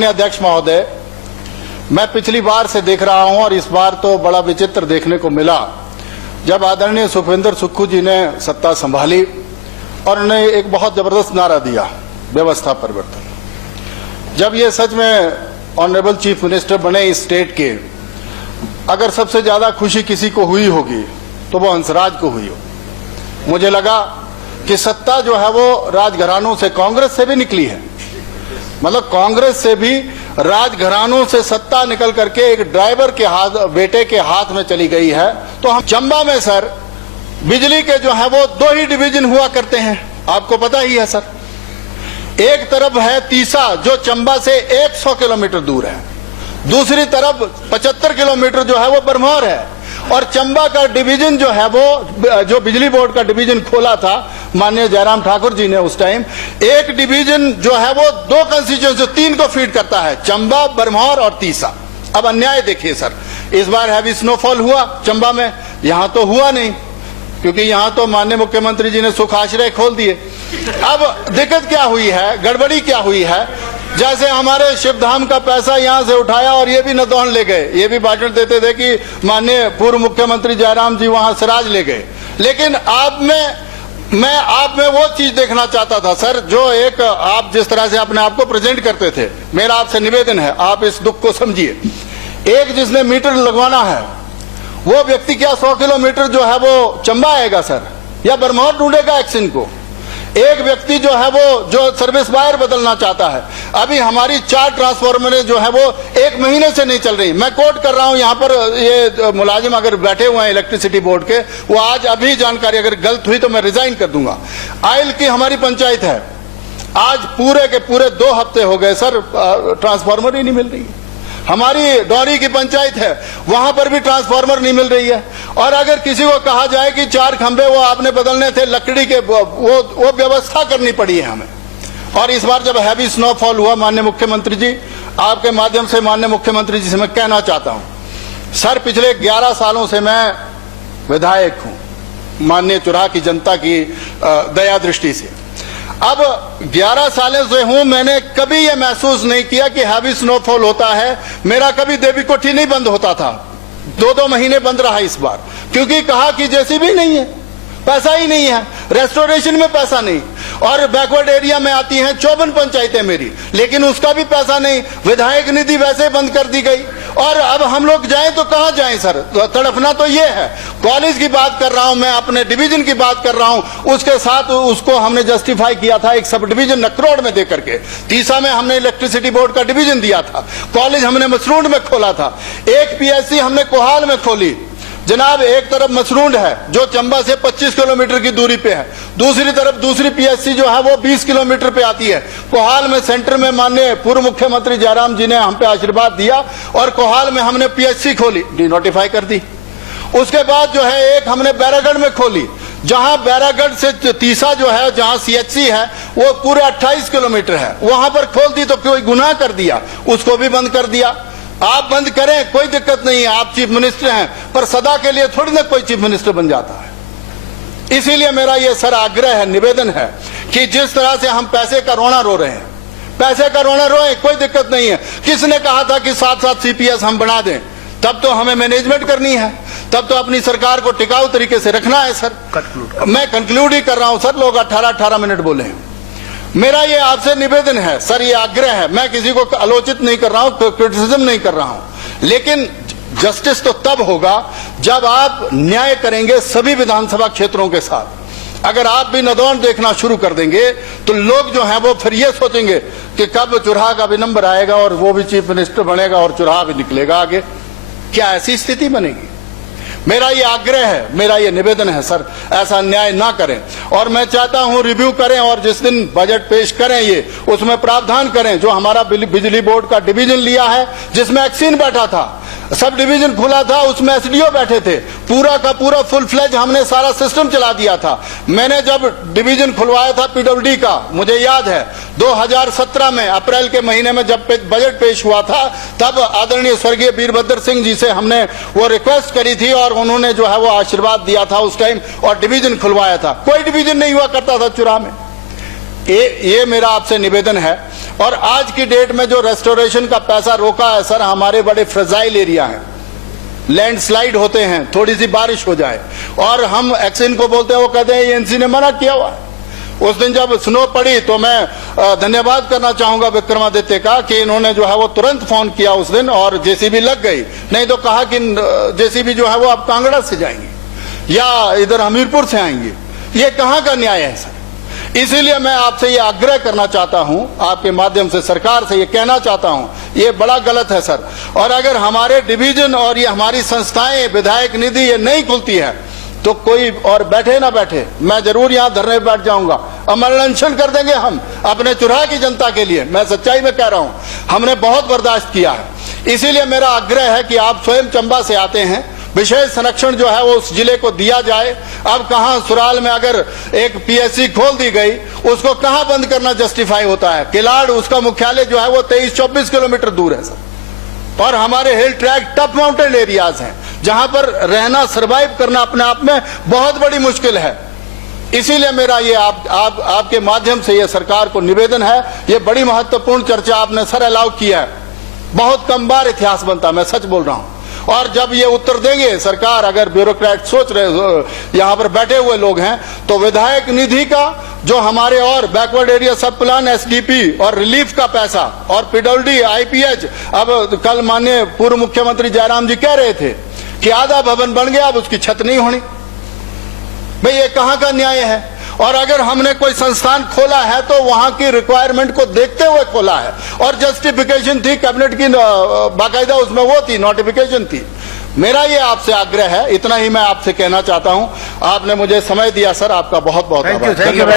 माननीय अध्यक्ष महोदय, मैं पिछली बार से देख रहा हूं और इस बार तो बड़ा विचित्र देखने को मिला। जब आदरणीय सुखविंदर सुक्खू जी ने सत्ता संभाली और उन्होंने एक बहुत जबरदस्त नारा दिया, व्यवस्था परिवर्तन। जब ये सच में ऑनरेबल चीफ मिनिस्टर बने इस स्टेट के, अगर सबसे ज्यादा खुशी किसी को हुई होगी तो वो हंसराज को हुई हो। मुझे लगा कि सत्ता जो है वो राजघरानों से, कांग्रेस से भी निकली है, मतलब कांग्रेस से भी राजघरानों से सत्ता निकल करके एक ड्राइवर के हाथ, बेटे के हाथ में चली गई है। तो हम चंबा में सर बिजली के जो है वो 2 ही डिवीजन हुआ करते हैं, आपको पता ही है सर। एक तरफ है तीसा जो चंबा से 100 किलोमीटर दूर है, दूसरी तरफ 75 किलोमीटर जो है वो बरमौर है। और चंबा का डिवीजन जो है वो, जो बिजली बोर्ड का डिवीजन खोला था माननीय जयराम ठाकुर जी ने उस टाइम, एक डिवीजन जो है वो 2 कंस्टिट्यूएंसी 3 को फीड करता है, चंबा, बरमौर और तीसा। अब अन्याय देखिए सर, इस बार हैवी स्नोफॉल हुआ चंबा में, यहां तो हुआ नहीं क्योंकि यहां तो माननीय मुख्यमंत्री जी ने सुख आश्रय खोल दिए। अब दिक्कत क्या हुई है, गड़बड़ी क्या हुई है, जैसे हमारे शिवधाम का पैसा यहां से उठाया और ये भी नदौन ले गए, ये भी भाषण देते थे कि माननीय पूर्व मुख्यमंत्री जयराम जी वहां सिराज ले गए। लेकिन मैं आप में वो चीज देखना चाहता था सर, जो एक आप जिस तरह से अपने आप को प्रेजेंट करते थे, मेरा आपसे निवेदन है आप इस दुख को समझिए। एक जिसने मीटर लगवाना है वो व्यक्ति क्या 100 किलोमीटर जो है वो चंबा आएगा सर, या बरमौर ढूंढेगा एक्शन को? एक व्यक्ति जो है वो जो सर्विस वायर बदलना चाहता है, अभी हमारी 4 ट्रांसफार्मर जो है वो 1 महीने से नहीं चल रही। मैं कोट कर रहा हूं, यहां पर ये मुलाजिम अगर बैठे हुए हैं इलेक्ट्रिसिटी बोर्ड के, वो आज अभी जानकारी अगर गलत हुई तो मैं रिजाइन कर दूंगा। आयल की हमारी पंचायत है, आज पूरे के पूरे 2 हफ्ते हो गए सर, ट्रांसफार्मर ही नहीं मिल रही। हमारी डौरी की पंचायत है, वहां पर भी ट्रांसफार्मर नहीं मिल रही है। और अगर किसी को कहा जाए कि 4 खंभे वो आपने बदलने थे लकड़ी के, वो व्यवस्था करनी पड़ी है हमें। और इस बार जब हैवी स्नोफॉल हुआ, माननीय मुख्यमंत्री जी, आपके माध्यम से माननीय मुख्यमंत्री जी से मैं कहना चाहता हूं सर, पिछले 11 सालों से मैं विधायक हूं माननीय चुराह की जनता की दया दृष्टि से। अब 11 सालों से हूं, मैंने कभी यह महसूस नहीं किया कि हैवी स्नोफॉल होता है। मेरा कभी देवी कोठी नहीं बंद होता था, 2-2 महीने बंद रहा इस बार, क्योंकि कहा कि जेसीबी नहीं है, पैसा ही नहीं है, रेस्टोरेशन में पैसा नहीं। और बैकवर्ड एरिया में आती हैं 54 पंचायतें मेरी, लेकिन उसका भी पैसा नहीं, विधायक निधि वैसे बंद कर दी गई। और अब हम लोग जाएं तो कहां जाएं सर, तड़फना तो ये है। कॉलेज की बात कर रहा हूं मैं, अपने डिवीजन की बात कर रहा हूं, उसके साथ उसको हमने जस्टिफाई किया था एक सब डिवीजन नकरोड में देकर के। तीसा में हमने इलेक्ट्रिसिटी बोर्ड का डिवीजन दिया था, कॉलेज हमने मसरूंड में खोला था, एक पीएससी हमने कोहाल में खोली। जनाब, एक तरफ मसरूंड है जो चंबा से 25 किलोमीटर की दूरी पे है, दूसरी तरफ दूसरी पीएससी जो है वो 20 किलोमीटर पे आती है। कोहाल में सेंटर में माननीय पूर्व मुख्यमंत्री जयराम जी ने हम पे आशीर्वाद दिया और कोहाल में हमने पीएससी खोली, डिनोटिफाई कर दी। उसके बाद जो है एक हमने बैरागढ़ में खोली, जहां बैरागढ़ से तीसा जो है, जहां सीएचसी है, वो पूरे 28 किलोमीटर है, वहां पर खोल दी तो कोई गुनाह कर दिया, उसको भी बंद कर दिया। आप बंद करें, कोई दिक्कत नहीं है, आप चीफ मिनिस्टर हैं, पर सदा के लिए थोड़ी ना कोई चीफ मिनिस्टर बन जाता है। इसीलिए मेरा ये सर आग्रह है, निवेदन है कि जिस तरह से हम पैसे का रोना रो रहे हैं, पैसे का रोना रोए, कोई दिक्कत नहीं है। किसने कहा था कि 7-7 सीपीएस हम बना दें? तब तो हमें मैनेजमेंट करनी है, तब तो अपनी सरकार को टिकाऊ तरीके से रखना है सर। मैं कंक्लूड ही कर रहा हूं सर, लोग 18-18 मिनट बोले हैं। मेरा ये आपसे निवेदन है सर, ये आग्रह है, मैं किसी को आलोचित नहीं कर रहा हूं, क्रिटिसिज्म नहीं कर रहा हूं, लेकिन जस्टिस तो तब होगा जब आप न्याय करेंगे सभी विधानसभा क्षेत्रों के साथ। अगर आप भी नदौन देखना शुरू कर देंगे तो लोग जो हैं वो फिर ये सोचेंगे कि कब चुराह का भी नंबर आएगा और वो भी चीफ मिनिस्टर बनेगा और चुराह भी निकलेगा आगे। क्या ऐसी स्थिति बनेगी? मेरा ये आग्रह है, मेरा ये निवेदन है सर, ऐसा अन्याय ना करें। और मैं चाहता हूं रिव्यू करें और जिस दिन बजट पेश करें ये, उसमें प्रावधान करें। जो हमारा बिजली बोर्ड का डिवीजन लिया है, जिसमें एक्सीन बैठा था, सब डिवीजन खुला था, उसमें एसडीओ बैठे थे, पूरा का पूरा फुल फ्लेज हमने सारा सिस्टम चला दिया था। मैंने जब डिवीजन खुलवाया था पीडब्ल्यूडी का, मुझे याद है 2017 में अप्रैल के महीने में जब बजट पेश हुआ था, तब आदरणीय स्वर्गीय वीरभद्र सिंह जी से हमने वो रिक्वेस्ट करी थी और उन्होंने जो है वो आशीर्वाद दिया था उस टाइम और डिवीजन खुलवाया था। कोई डिवीजन नहीं हुआ करता था चुराह में। ये मेरा आपसे निवेदन है। और आज की डेट में जो रेस्टोरेशन का पैसा रोका है सर, हमारे बड़े फ्रेजाइल एरिया हैं, लैंडस्लाइड होते हैं, थोड़ी सी बारिश हो जाए और हम एक्सिन को बोलते हैं, वो कहते हैं एएनसी ने मना किया हुआ है। उस दिन जब स्नो पड़ी तो मैं धन्यवाद करना चाहूंगा विक्रमादित्य का कि इन्होंने जो है वो तुरंत फोन किया उस दिन और जेसीबी लग गई, नहीं तो कहा कि जेसीबी जो है वो आप कांगड़ा से जाएंगी या इधर हमीरपुर से आएंगी। ये कहां का न्याय है सर? इसीलिए मैं आपसे ये आग्रह करना चाहता हूं, आपके माध्यम से सरकार से ये कहना चाहता हूं, ये बड़ा गलत है सर। और अगर हमारे डिवीजन और ये हमारी संस्थाएं, विधायक निधि ये नहीं खुलती है तो कोई और बैठे ना बैठे, मैं जरूर यहां धरने पे बैठ जाऊंगा, अमर अनशन कर देंगे हम अपने चुराह की जनता के लिए। मैं सच्चाई में कह रहा हूं, हमने बहुत बर्दाश्त किया है। इसीलिए मेरा आग्रह है कि आप स्वयं चंबा से आते हैं, विशेष संरक्षण जो है वो उस जिले को दिया जाए। अब कहां सुराल में अगर एक पीएससी खोल दी गई, उसको कहां बंद करना जस्टिफाई होता है? किलाड़ उसका मुख्यालय जो है वो 23-24 किलोमीटर दूर है सर। और हमारे हिल ट्रैक टफ माउंटेन एरियाज हैं जहां पर रहना, सर्वाइव करना अपने आप में बहुत बड़ी मुश्किल है। इसीलिए मेरा ये आपके माध्यम से ये सरकार को निवेदन है, ये बड़ी महत्वपूर्ण चर्चा आपने सर अलाउ किया है, बहुत कम बार इतिहास बनता, मैं सच बोल रहा हूं। और जब ये उत्तर देंगे सरकार, अगर ब्यूरोक्रेट सोच रहे यहां पर बैठे हुए लोग हैं, तो विधायक निधि का जो हमारे और बैकवर्ड एरिया सब प्लान, एसडीपी और रिलीफ का पैसा और पीडब्ल्यूडी, आईपीएच, अब कल माननीय पूर्व मुख्यमंत्री जयराम जी कह रहे थे कि आधा भवन बन गया, अब उसकी छत नहीं होनी। भाई ये कहां का न्याय है? और अगर हमने कोई संस्थान खोला है तो वहां की रिक्वायरमेंट को देखते हुए खोला है और जस्टिफिकेशन थी कैबिनेट की, बाकायदा उसमें वो थी, नोटिफिकेशन थी। मेरा ये आपसे आग्रह है, इतना ही मैं आपसे कहना चाहता हूं। आपने मुझे समय दिया सर, आपका बहुत बहुत आभार।